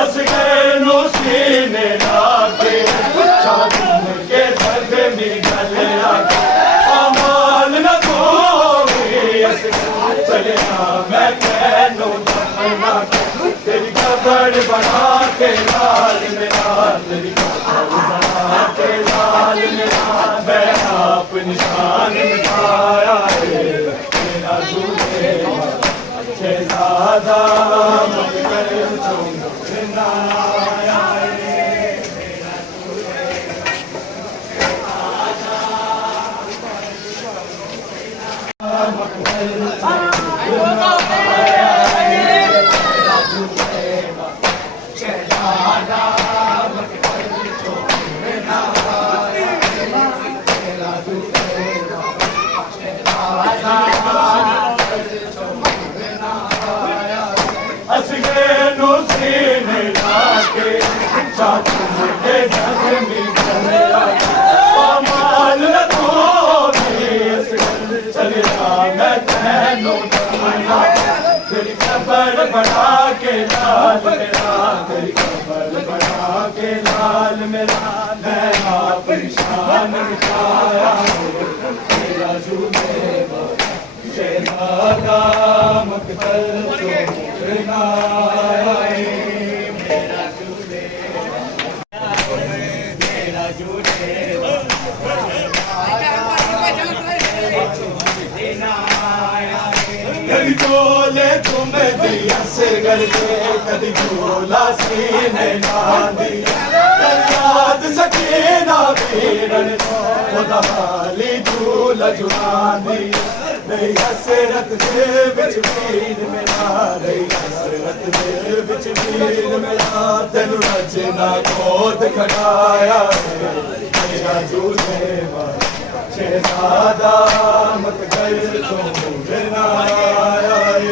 असगैनो सीने लाके चांद के दर्द में गले आके अमाल न खोगे असगर चले ना मैं कैनो दफना तेरी कब्र बना के लाल मेरा तेरी कब्र बना के लाल मेरा मैं आप निशान मिटाया है तेरा झूठे शहजादा मत कर तुम आया बना के लाल मेरा तेरी कब्र बना के लाल मेरा मैं आप निशान मिटाया तेरा झूठे शहजादा मकतल तो नाए मेरा झूठे मेरा झूठे कभी बोले तुम्हें दिया से करके कभी बोला सीने ना दिया याद सकीना वीरन खुदा वाली झूला जुआ दिया नहीं हसरत दे विच वीर मेरा नहीं हसरत दे विच वीर मेरा तेन रचना खोद खड़ाया मेरा झूठे शहजादा मत कर तुम आया